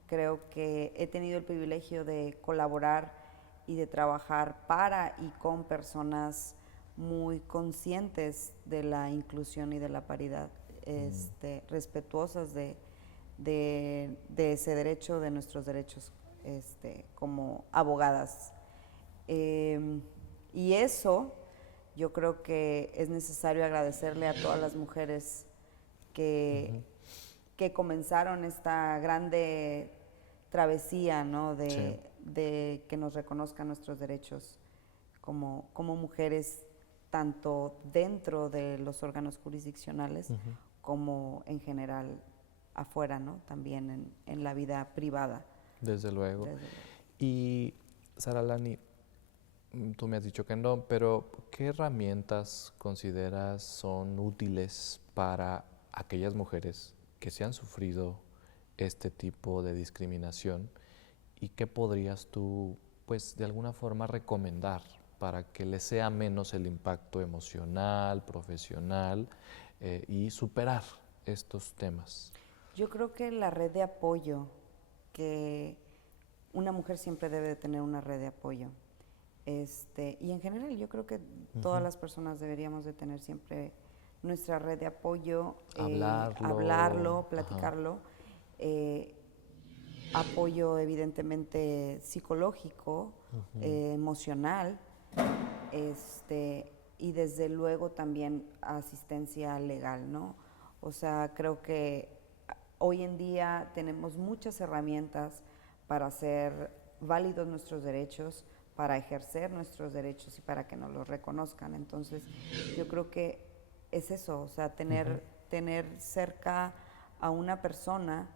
Creo que he tenido el privilegio de colaborar y de trabajar para y con personas muy conscientes de la inclusión y de la paridad, respetuosas de ese derecho, de nuestros derechos como abogadas. Y eso yo creo que es necesario agradecerle a todas las mujeres que comenzaron esta grande travesía, ¿no? de que nos reconozcan nuestros derechos como mujeres, tanto dentro de los órganos jurisdiccionales como en general afuera, ¿no? También en la vida privada. Desde luego. Y Saralani, tú me has dicho que no, pero ¿qué herramientas consideras son útiles para aquellas mujeres que se han sufrido este tipo de discriminación y qué podrías tú, pues, de alguna forma recomendar para que les sea menos el impacto emocional, profesional y superar estos temas? Yo creo que la red de apoyo, que una mujer siempre debe de tener una red de apoyo. Y en general yo creo que todas las personas deberíamos de tener siempre nuestra red de apoyo, hablarlo, platicarlo, apoyo evidentemente psicológico, emocional, y desde luego también asistencia legal, ¿no? O sea, creo que hoy en día tenemos muchas herramientas para hacer válidos nuestros derechos, para ejercer nuestros derechos y para que nos los reconozcan. Entonces, yo creo que es eso, o sea, tener cerca a una persona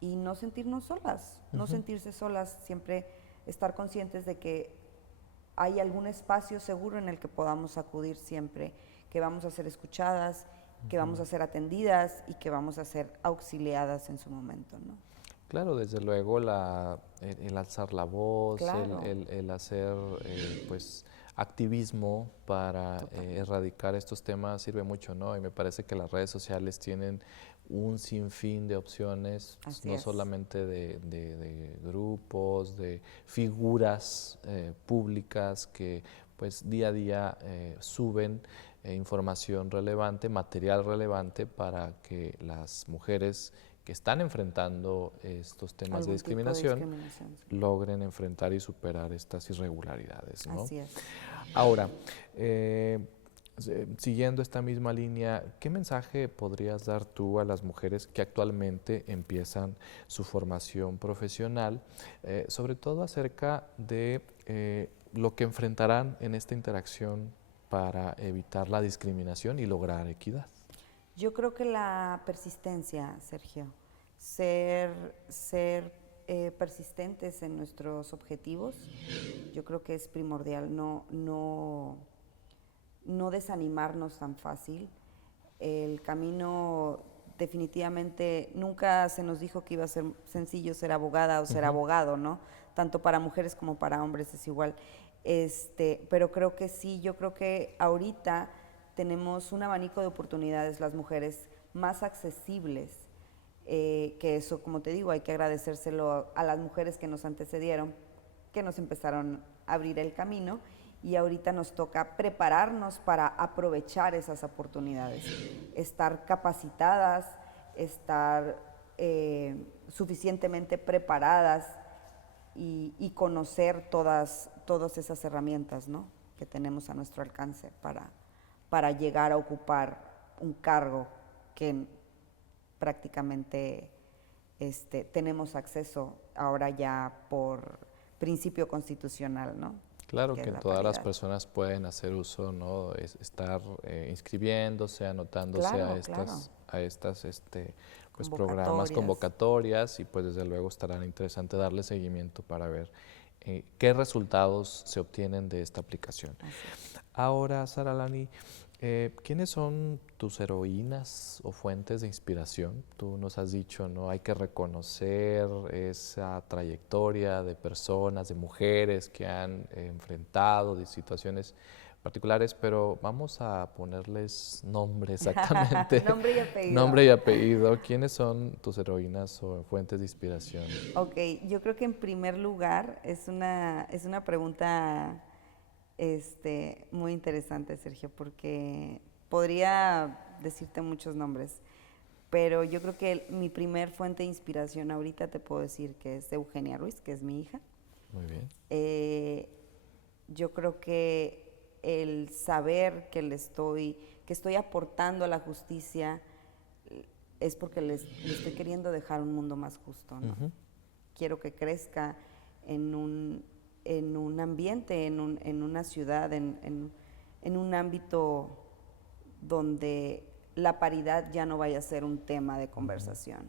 y no sentirnos solas, no sentirse solas, siempre estar conscientes de que hay algún espacio seguro en el que podamos acudir siempre, que vamos a ser escuchadas, que vamos a ser atendidas y que vamos a ser auxiliadas en su momento, ¿no? Claro, desde luego el alzar la voz, Claro. el hacer pues activismo para erradicar estos temas sirve mucho, ¿no? Y me parece que las redes sociales tienen un sinfín de opciones, pues, no solamente de grupos, de figuras públicas que pues día a día suben información relevante, material relevante para que las mujeres que están enfrentando estos temas de discriminación, logren enfrentar y superar estas irregularidades, ¿no? Así es. Ahora, siguiendo esta misma línea, ¿qué mensaje podrías dar tú a las mujeres que actualmente empiezan su formación profesional, sobre todo acerca de lo que enfrentarán en esta interacción para evitar la discriminación y lograr equidad? Yo creo que la persistencia, Sergio, ser persistentes en nuestros objetivos, yo creo que es primordial, no desanimarnos tan fácil. El camino definitivamente, nunca se nos dijo que iba a ser sencillo ser abogada o ser abogado, ¿no? Tanto para mujeres como para hombres es igual. Pero creo que sí, yo creo que ahorita tenemos un abanico de oportunidades las mujeres más accesibles, que eso, como te digo, hay que agradecérselo a las mujeres que nos antecedieron, que nos empezaron a abrir el camino, y ahorita nos toca prepararnos para aprovechar esas oportunidades, estar capacitadas, estar suficientemente preparadas y conocer todas esas herramientas, ¿no?, que tenemos a nuestro alcance para llegar a ocupar un cargo que prácticamente tenemos acceso ahora ya por principio constitucional, ¿no? Claro que todas las personas pueden hacer uso, ¿no? Estar inscribiéndose, anotándose a estas pues, programas, convocatorias, y pues desde luego estará interesante darle seguimiento para ver qué resultados se obtienen de esta aplicación. Ahora, Saralani, ¿quiénes son tus heroínas o fuentes de inspiración? Tú nos has dicho, ¿no? Hay que reconocer esa trayectoria de personas, de mujeres que han enfrentado de situaciones particulares, pero vamos a ponerles nombre exactamente. Nombre y apellido. Nombre y apellido. ¿Quiénes son tus heroínas o fuentes de inspiración? Ok, yo creo que en primer lugar es una pregunta muy interesante, Sergio, porque podría decirte muchos nombres, pero yo creo que mi primer fuente de inspiración ahorita te puedo decir que es Eugenia Ruiz, que es mi hija. Muy bien. Yo creo que el saber que estoy aportando a la justicia es porque le estoy queriendo dejar un mundo más justo, ¿no? Quiero que crezca en un ambiente, en una ciudad, en un ámbito donde la paridad ya no vaya a ser un tema de conversación,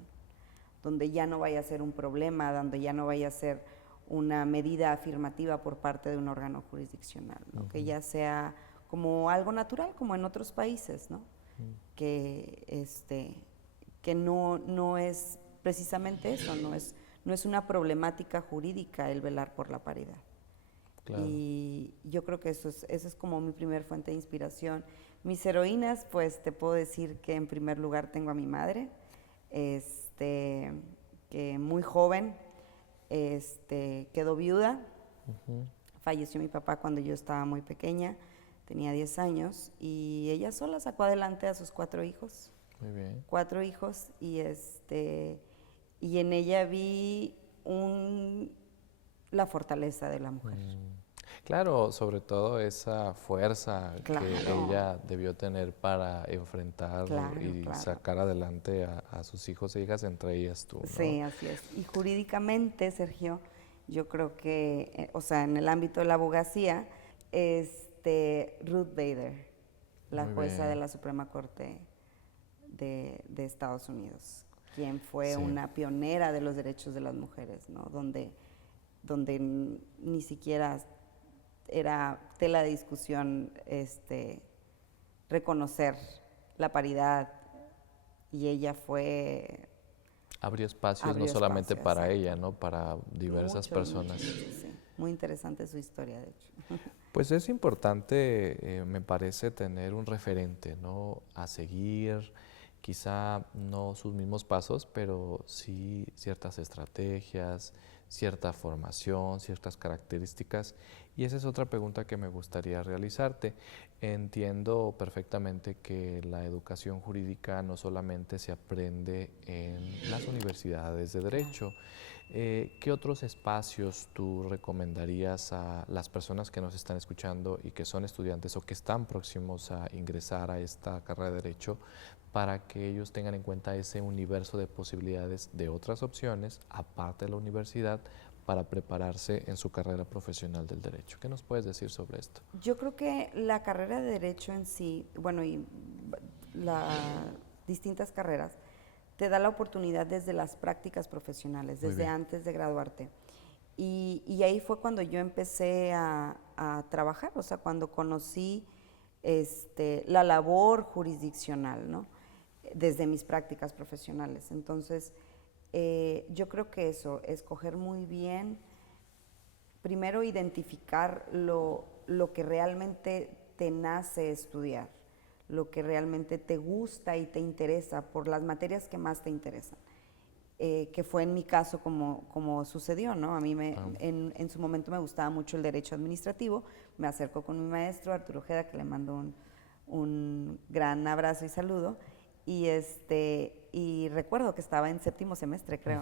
donde ya no vaya a ser un problema, donde ya no vaya a ser una medida afirmativa por parte de un órgano jurisdiccional, ¿no? Que ya sea como algo natural, como en otros países, ¿no? Que no es precisamente eso, no es una problemática jurídica el velar por la paridad. Claro. Y yo creo que eso es como mi primer fuente de inspiración. Mis heroínas, pues te puedo decir que en primer lugar tengo a mi madre, que muy joven quedó viuda. Falleció mi papá cuando yo estaba muy pequeña, tenía 10 años, y ella sola sacó adelante a sus 4 hijos. Muy bien. 4 hijos, y en ella vi la fortaleza de la mujer. Claro, sobre todo esa fuerza Claro. que ella debió tener para enfrentar Claro, y claro. sacar adelante a sus hijos e hijas, entre ellas tú, ¿no? Sí, así es. Y jurídicamente, Sergio, yo creo que, o sea, en el ámbito de la abogacía, Ruth Bader, la Muy jueza de bien. la Suprema Corte de Estados Unidos, quien fue Sí. una pionera de los derechos de las mujeres, ¿no? Donde ni siquiera era tela de discusión reconocer la paridad, y ella Abrió espacios abrió no solamente espacio, para exacto. ella, ¿no? Para diversas personas. Mucho, sí. Muy interesante su historia, de hecho. Pues es importante, me parece, tener un referente, ¿no? A seguir, quizá no sus mismos pasos, pero sí ciertas estrategias, cierta formación, ciertas características. Y esa es otra pregunta que me gustaría realizarte. Entiendo perfectamente que la educación jurídica no solamente se aprende en las universidades de derecho. ¿Qué otros espacios tú recomendarías a las personas que nos están escuchando y que son estudiantes o que están próximos a ingresar a esta carrera de Derecho para que ellos tengan en cuenta ese universo de posibilidades de otras opciones, aparte de la universidad, para prepararse en su carrera profesional del Derecho? ¿Qué nos puedes decir sobre esto? Yo creo que la carrera de Derecho en sí, bueno, y las distintas carreras, te da la oportunidad desde las prácticas profesionales, Muy desde bien. antes de graduarte. Y ahí fue cuando yo empecé a trabajar, o sea, cuando conocí la labor jurisdiccional, ¿no? Desde mis prácticas profesionales. Entonces, yo creo que eso, escoger muy bien, primero identificar lo que realmente te nace estudiar, lo que realmente te gusta y te interesa por las materias que más te interesan. Que fue en mi caso como sucedió, ¿no? A mí en su momento me gustaba mucho el derecho administrativo, me acerco con mi maestro Arturo Ojeda, que le mando un gran abrazo y saludo, y recuerdo que estaba en séptimo semestre, creo,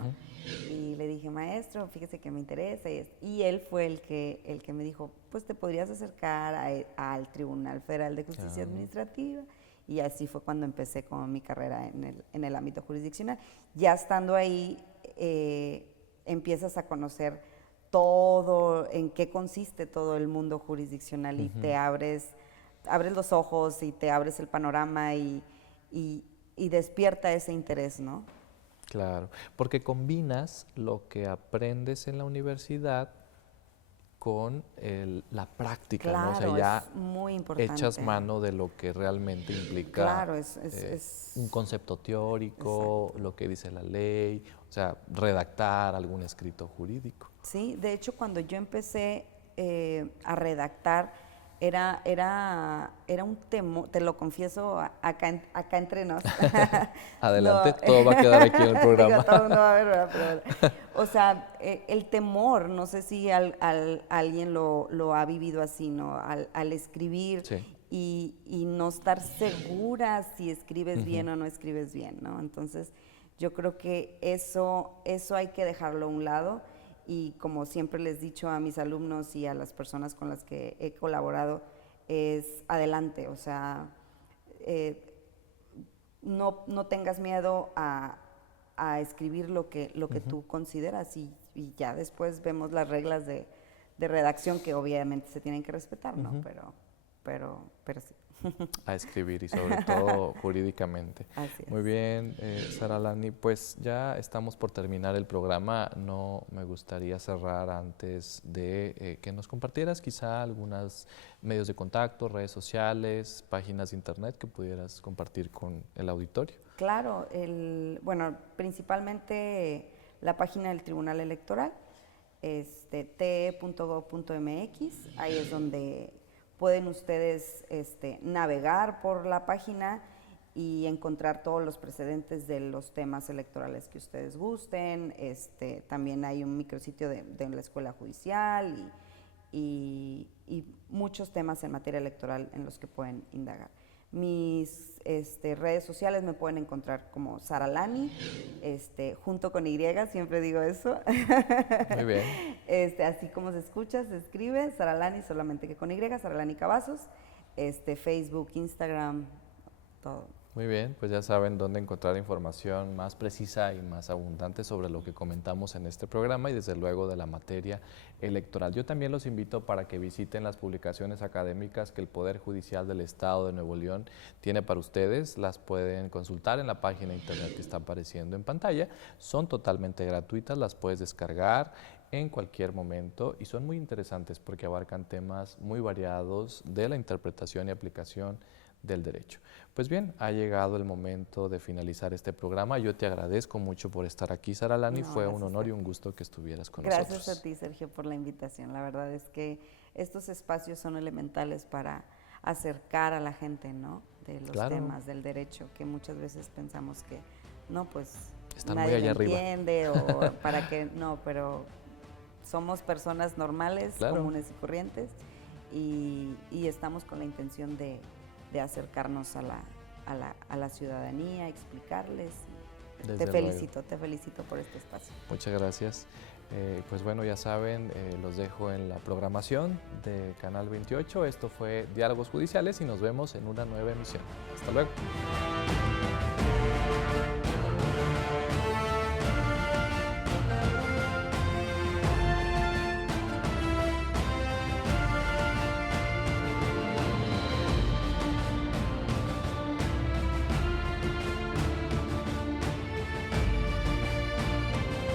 y le dije, maestro, fíjese que me interesa, y él fue el que me dijo, pues te podrías acercar al Tribunal Federal de Justicia Administrativa. Y así fue cuando empecé con mi carrera en el ámbito jurisdiccional. Ya estando ahí, empiezas a conocer todo, en qué consiste todo el mundo jurisdiccional, y te abres los ojos y te abres el panorama y despierta ese interés, ¿no? Claro, porque combinas lo que aprendes en la universidad con la práctica, ¿no? O sea, Claro, ya es muy importante. echas mano de lo que realmente implica Claro, es un concepto teórico, lo que dice la ley, o sea, redactar algún escrito jurídico. Sí, de hecho, cuando yo empecé a redactar, era un temor, te lo confieso acá entre nos. Adelante, No, todo va a quedar aquí en el programa. digo, todo el mundo va a ver, ¿verdad? Pero, o sea, el temor, no sé si alguien lo ha vivido así, ¿no? Al escribir Sí. y no estar segura si escribes bien o no escribes bien, ¿no? Entonces, yo creo que eso hay que dejarlo a un lado. Y como siempre les he dicho a mis alumnos y a las personas con las que he colaborado, es adelante, o sea, no tengas miedo a escribir lo que tú consideras, y ya después vemos las reglas de redacción, que obviamente se tienen que respetar, ¿no? Pero sí. A escribir y sobre todo jurídicamente. Así es. Muy bien, Saralani, pues ya estamos por terminar el programa. No me gustaría cerrar antes de que nos compartieras quizá algunos medios de contacto, redes sociales, páginas de internet que pudieras compartir con el auditorio. Claro, bueno, principalmente la página del Tribunal Electoral, te.gov.mx, ahí es donde pueden ustedes navegar por la página y encontrar todos los precedentes de los temas electorales que ustedes gusten. También hay un micrositio de la Escuela Judicial y muchos temas en materia electoral en los que pueden indagar. Mis redes sociales me pueden encontrar como Saralani, junto con Y, siempre digo eso. Muy bien. Así como se escucha, se escribe Saralani, solamente que con Y, Saralani Cavazos, Facebook, Instagram, todo. Muy bien, pues ya saben dónde encontrar información más precisa y más abundante sobre lo que comentamos en este programa y desde luego de la materia electoral. Yo también los invito para que visiten las publicaciones académicas que el Poder Judicial del Estado de Nuevo León tiene para ustedes. Las pueden consultar en la página de internet que está apareciendo en pantalla. Son totalmente gratuitas, las puedes descargar en cualquier momento y son muy interesantes porque abarcan temas muy variados de la interpretación y aplicación del derecho. Pues bien, ha llegado el momento de finalizar este programa. Yo te agradezco mucho por estar aquí, Saralani. Fue un honor y un gusto que estuvieras con nosotros. Gracias a ti, Sergio, por la invitación. La verdad es que estos espacios son elementales para acercar a la gente, ¿no? De los temas del derecho, que muchas veces pensamos que, no, pues están nadie muy allá lo arriba. entiende o para que, no, pero somos personas normales, comunes y corrientes y estamos con la intención de acercarnos a la ciudadanía, explicarles. Te felicito por este espacio. Muchas gracias. Pues bueno, ya saben, los dejo en la programación de Canal 28. Esto fue Diálogos Judiciales y nos vemos en una nueva emisión. Hasta luego.